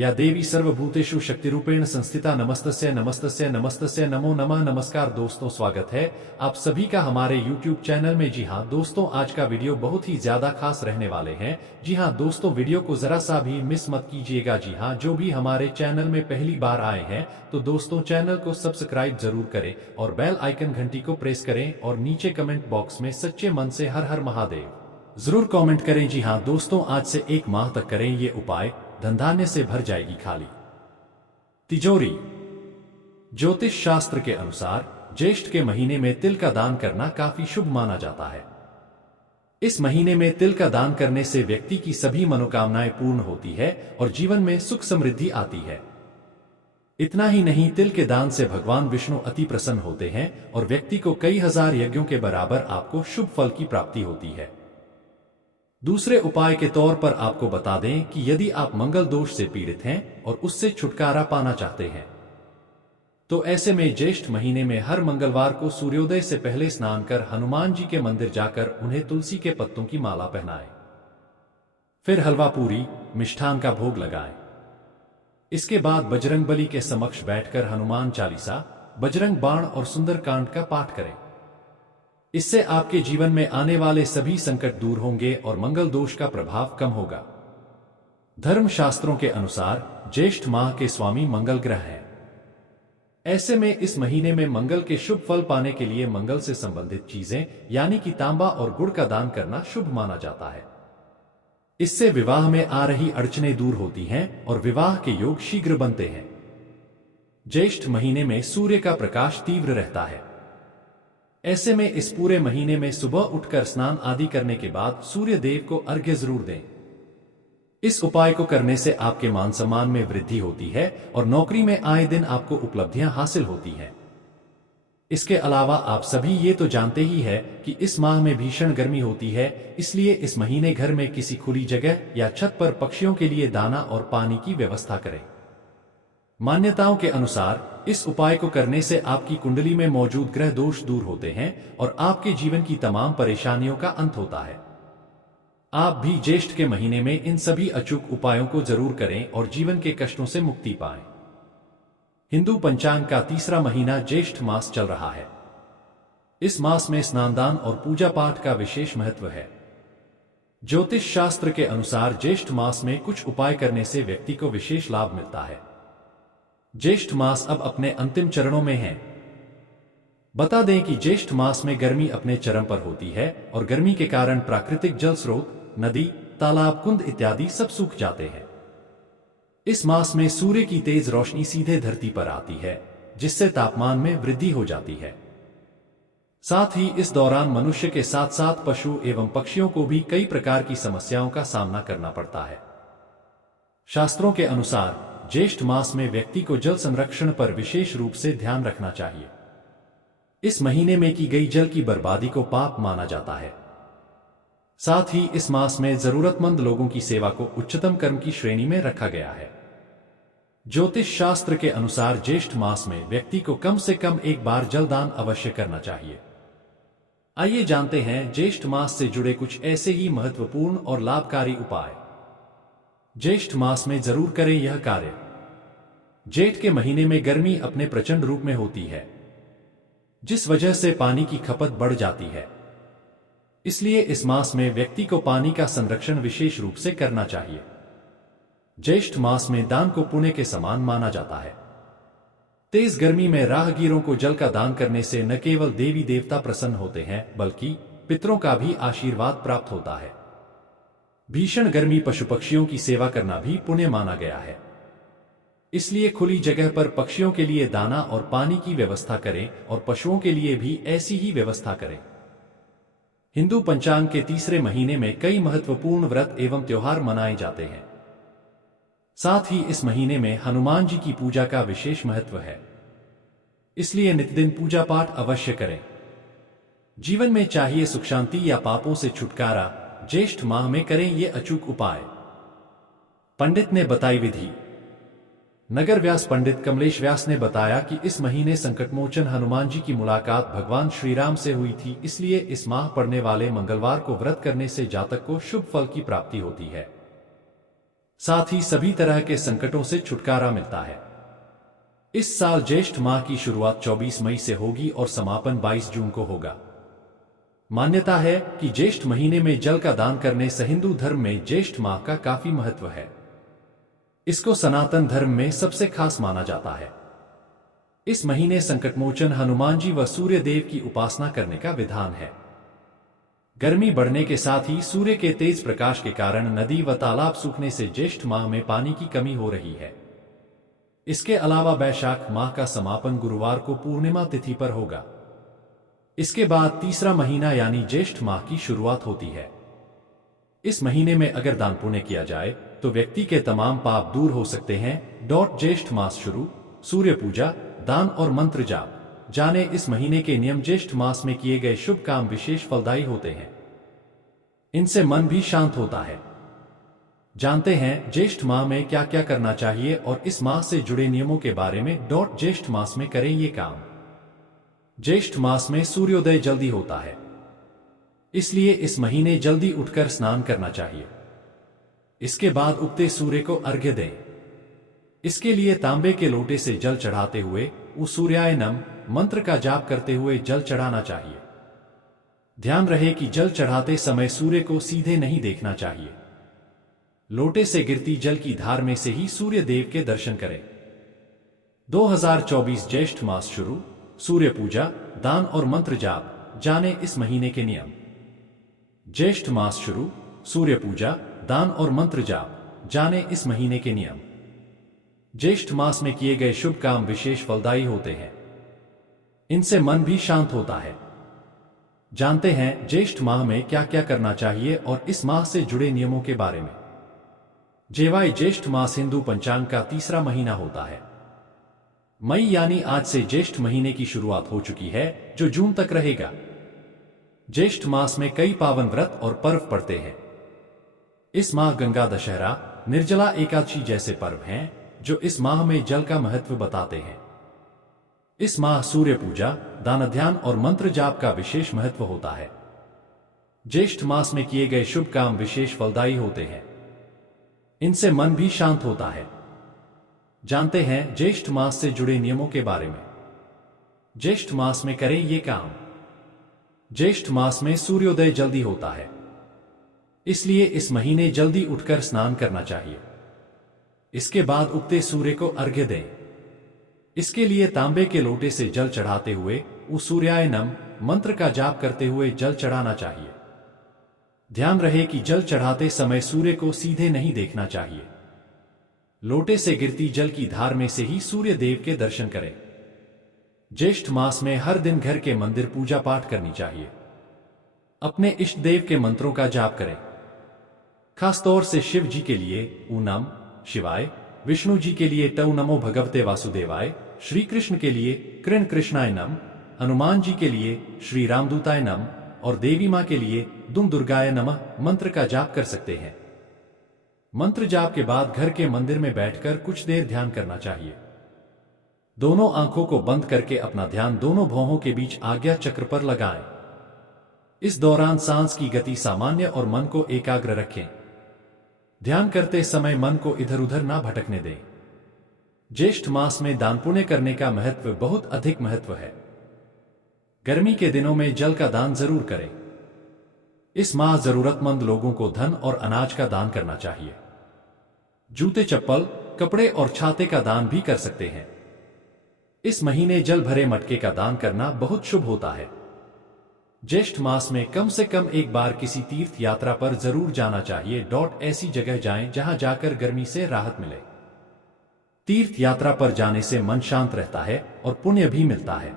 या देवी सर्वभूतेषु शक्तिरूपेण संस्थिता नमस्तस्य नमस्तस्य नमस्तस्य नमो नमः। नमस्कार दोस्तों, स्वागत है आप सभी का हमारे YouTube चैनल में। जी हां दोस्तों, आज का वीडियो बहुत ही ज्यादा खास रहने वाले हैं। जी हां दोस्तों, वीडियो को जरा सा भी मिस मत कीजिएगा। जी हां, जो भी हमारे चैनल में पहली बार आए हैं तो दोस्तों चैनल को सब्सक्राइब जरूर करें और बेल आइकन घंटी को प्रेस करें और नीचे कमेंट बॉक्स में सच्चे मन से हर हर महादेव जरूर कमेंट करें। जी हां दोस्तों, आज से 1 माह तक करें ये उपाय, धनधान्य से भर जाएगी खाली तिजोरी। ज्योतिष शास्त्र के अनुसार ज्येष्ठ के महीने में तिल का दान करना काफी शुभ माना जाता है। इस महीने में तिल का दान करने से व्यक्ति की सभी मनोकामनाएं पूर्ण होती है और जीवन में सुख समृद्धि आती है। इतना ही नहीं, तिल के दान से भगवान विष्णु अति प्रसन्न होते हैं और व्यक्ति को कई हजार यज्ञों के बराबर आपको शुभ फल की प्राप्ति होती है। दूसरे उपाय के तौर पर आपको बता दें कि यदि आप मंगल दोष से पीड़ित हैं और उससे छुटकारा पाना चाहते हैं तो ऐसे में ज्येष्ठ महीने में हर मंगलवार को सूर्योदय से पहले स्नान कर हनुमान जी के मंदिर जाकर उन्हें तुलसी के पत्तों की माला पहनाएं। फिर हलवा पूरी मिष्ठान का भोग लगाएं। इसके बाद बजरंगबली के समक्ष बैठकर हनुमान चालीसा, बजरंग बाण और सुंदरकांड का पाठ करें। इससे आपके जीवन में आने वाले सभी संकट दूर होंगे और मंगल दोष का प्रभाव कम होगा। धर्म शास्त्रों के अनुसार ज्येष्ठ माह के स्वामी मंगल ग्रह हैं। ऐसे में इस महीने में मंगल के शुभ फल पाने के लिए मंगल से संबंधित चीजें यानी कि तांबा और गुड़ का दान करना शुभ माना जाता है। इससे विवाह में आ रही अड़चनें दूर होती हैं और विवाह के योग शीघ्र बनते हैं। ज्येष्ठ महीने में सूर्य का प्रकाश तीव्र रहता है। ऐसे में इस पूरे महीने में सुबह उठकर स्नान आदि करने के बाद सूर्य देव को अर्घ्य जरूर दें। इस उपाय को करने से आपके मान सम्मान में वृद्धि होती है और नौकरी में आए दिन आपको उपलब्धियां हासिल होती हैं। इसके अलावा आप सभी ये तो जानते ही है कि इस माह में भीषण गर्मी होती है, इसलिए इस महीने घर में किसी खुली जगह या छत पर पक्षियों के लिए दाना और पानी की व्यवस्था करें। मान्यताओं के अनुसार इस उपाय को करने से आपकी कुंडली में मौजूद ग्रह दोष दूर होते हैं और आपके जीवन की तमाम परेशानियों का अंत होता है। आप भी ज्येष्ठ के महीने में इन सभी अचूक उपायों को जरूर करें और जीवन के कष्टों से मुक्ति पाएं। हिंदू पंचांग का तीसरा महीना ज्येष्ठ मास चल रहा है। इस मास में स्नानदान और पूजा पाठ का विशेष महत्व है। ज्योतिष शास्त्र के अनुसार ज्येष्ठ मास में कुछ उपाय करने से व्यक्ति को विशेष लाभ मिलता है। ज्येष्ठ मास अब अपने अंतिम चरणों में है। बता दें कि ज्येष्ठ मास में गर्मी अपने चरम पर होती है और गर्मी के कारण प्राकृतिक जल स्रोत, नदी, तालाब, कुंड इत्यादि सब सूख जाते हैं। इस मास में सूर्य की तेज रोशनी सीधे धरती पर आती है, जिससे तापमान में वृद्धि हो जाती है। साथ ही इस दौरान मनुष्य के साथ साथ पशु एवं पक्षियों को भी कई प्रकार की समस्याओं का सामना करना पड़ता है। शास्त्रों के अनुसार ज्येष्ठ मास में व्यक्ति को जल संरक्षण पर विशेष रूप से ध्यान रखना चाहिए। इस महीने में की गई जल की बर्बादी को पाप माना जाता है। साथ ही इस मास में जरूरतमंद लोगों की सेवा को उच्चतम कर्म की श्रेणी में रखा गया है। ज्योतिष शास्त्र के अनुसार ज्येष्ठ मास में व्यक्ति को कम से कम 1 बार जलदान अवश्य करना चाहिए। आइए जानते हैं ज्येष्ठ मास से जुड़े कुछ ऐसे ही महत्वपूर्ण और लाभकारी उपाय। ज्येष्ठ मास में जरूर करें यह कार्य। जेठ के महीने में गर्मी अपने प्रचंड रूप में होती है, जिस वजह से पानी की खपत बढ़ जाती है। इसलिए इस मास में व्यक्ति को पानी का संरक्षण विशेष रूप से करना चाहिए। ज्येष्ठ मास में दान को पुण्य के समान माना जाता है। तेज गर्मी में राहगीरों को जल का दान करने से न केवल देवी देवता प्रसन्न होते हैं बल्कि पितरों का भी आशीर्वाद प्राप्त होता है। भीषण गर्मी पशु पक्षियों की सेवा करना भी पुण्य माना गया है। इसलिए खुली जगह पर पक्षियों के लिए दाना और पानी की व्यवस्था करें और पशुओं के लिए भी ऐसी ही व्यवस्था करें। हिंदू पंचांग के तीसरे महीने में कई महत्वपूर्ण व्रत एवं त्योहार मनाए जाते हैं। साथ ही इस महीने में हनुमान जी की पूजा का विशेष महत्व है। इसलिए नित्यदिन पूजा पाठ अवश्य करें। जीवन में चाहिए सुख शांति या पापों से छुटकारा, ज्येष्ठ माह में करें ये अचूक उपाय। पंडित ने बताई विधि। नगर व्यास पंडित कमलेश व्यास ने बताया कि इस महीने संकटमोचन हनुमान जी की मुलाकात भगवान श्री राम से हुई थी, इसलिए इस माह पड़ने वाले मंगलवार को व्रत करने से जातक को शुभ फल की प्राप्ति होती है। साथ ही सभी तरह के संकटों से छुटकारा मिलता है। इस साल ज्येष्ठ माह की शुरुआत 24 मई से होगी और समापन 22 जून को होगा। मान्यता है कि ज्येष्ठ महीने में जल का दान करने से हिंदू धर्म में ज्येष्ठ माह का काफी महत्व है। इसको सनातन धर्म में सबसे खास माना जाता है। इस महीने संकटमोचन हनुमान जी व सूर्य देव की उपासना करने का विधान है। गर्मी बढ़ने के साथ ही सूर्य के तेज प्रकाश के कारण नदी व तालाब सूखने से ज्येष्ठ माह में पानी की कमी हो रही है। इसके अलावा वैशाख माह का समापन गुरुवार को पूर्णिमा तिथि पर होगा। इसके बाद तीसरा महीना यानी ज्येष्ठ माह की शुरुआत होती है। इस महीने में अगर दान पुण्य किया जाए तो व्यक्ति के तमाम पाप दूर हो सकते हैं। ज्येष्ठ मास शुरू, सूर्य पूजा, दान और मंत्र जाप। जाने इस महीने के नियम। ज्येष्ठ मास में किए गए शुभ काम विशेष फलदायी होते हैं। इनसे मन भी शांत होता है। जानते हैं ज्येष्ठ माह में क्या क्या करना चाहिए और इस माह से जुड़े नियमों के बारे में। ज्येष्ठ मास में करें ये काम। ज्येष्ठ मास में सूर्योदय जल्दी होता है, इसलिए इस महीने जल्दी उठकर स्नान करना चाहिए। इसके बाद उगते सूर्य को अर्घ्य दें। इसके लिए तांबे के लोटे से जल चढ़ाते हुए उ सूर्याय नम मंत्र का जाप करते हुए जल चढ़ाना चाहिए। ध्यान रहे कि जल चढ़ाते समय सूर्य को सीधे नहीं देखना चाहिए। लोटे से गिरती जल की धार में से ही सूर्य देव के दर्शन करें। 2024 ज्येष्ठ मास शुरू, सूर्य पूजा, दान और मंत्र जाप। जाने इस महीने के नियम। ज्येष्ठ मास शुरू, सूर्य पूजा, दान और मंत्र जाप। जाने इस महीने के नियम। ज्येष्ठ मास में किए गए शुभ काम विशेष फलदायी होते हैं। इनसे मन भी शांत होता है। जानते हैं ज्येष्ठ माह में क्या क्या करना चाहिए और इस माह से जुड़े नियमों के बारे में। जेवाई ज्येष्ठ मास हिंदू पंचांग का तीसरा महीना होता है। मई यानी आज से ज्येष्ठ महीने की शुरुआत हो चुकी है, जो जून तक रहेगा। ज्येष्ठ मास में कई पावन व्रत और पर्व पड़ते हैं। इस माह गंगा दशहरा, निर्जला एकादशी जैसे पर्व हैं, जो इस माह में जल का महत्व बताते हैं। इस माह सूर्य पूजा, दान ध्यान और मंत्र जाप का विशेष महत्व होता है। ज्येष्ठ मास में किए गए शुभ काम विशेष फलदायी होते हैं। इनसे मन भी शांत होता है। जानते हैं ज्येष्ठ मास से जुड़े नियमों के बारे में। ज्येष्ठ मास में करें ये काम। ज्येष्ठ मास में सूर्योदय जल्दी होता है, इसलिए इस महीने जल्दी उठकर स्नान करना चाहिए। इसके बाद उगते सूर्य को अर्घ्य दें। इसके लिए तांबे के लोटे से जल चढ़ाते हुए उस सूर्याय नम मंत्र का जाप करते हुए जल चढ़ाना चाहिए। ध्यान रहे कि जल चढ़ाते समय सूर्य को सीधे नहीं देखना चाहिए। लोटे से गिरती जल की धार में से ही सूर्य देव के दर्शन करें। ज्येष्ठ मास में हर दिन घर के मंदिर पूजा पाठ करनी चाहिए। अपने इष्ट देव के मंत्रों का जाप करें। खासतौर से शिव जी के लिए ऊ नम शिवाय, विष्णु जी के लिए टौ नमो भगवते वासुदेवाय, श्री कृष्ण के लिए कृष्ण कृष्णाय नम, हनुमान जी के लिए श्री रामदूताय नम और देवी मां के लिए दुम दुर्गाय नमः मंत्र का जाप कर सकते हैं। मंत्र जाप के बाद घर के मंदिर में बैठकर कुछ देर ध्यान करना चाहिए। दोनों आंखों को बंद करके अपना ध्यान दोनों भौहों के बीच आज्ञा चक्र पर लगाएं। इस दौरान सांस की गति सामान्य और मन को एकाग्र रखें। ध्यान करते समय मन को इधर उधर ना भटकने दें। ज्येष्ठ मास में दान पुण्य करने का महत्व बहुत अधिक महत्व है। गर्मी के दिनों में जल का दान जरूर करें। इस माह जरूरतमंद लोगों को धन और अनाज का दान करना चाहिए। जूते, चप्पल, कपड़े और छाते का दान भी कर सकते हैं। इस महीने जल भरे मटके का दान करना बहुत शुभ होता है। ज्येष्ठ मास में कम से कम एक बार किसी तीर्थ यात्रा पर जरूर जाना चाहिए। ऐसी जगह जाएं जहां जाकर गर्मी से राहत मिले। तीर्थ यात्रा पर जाने से मन शांत रहता है और पुण्य भी मिलता है।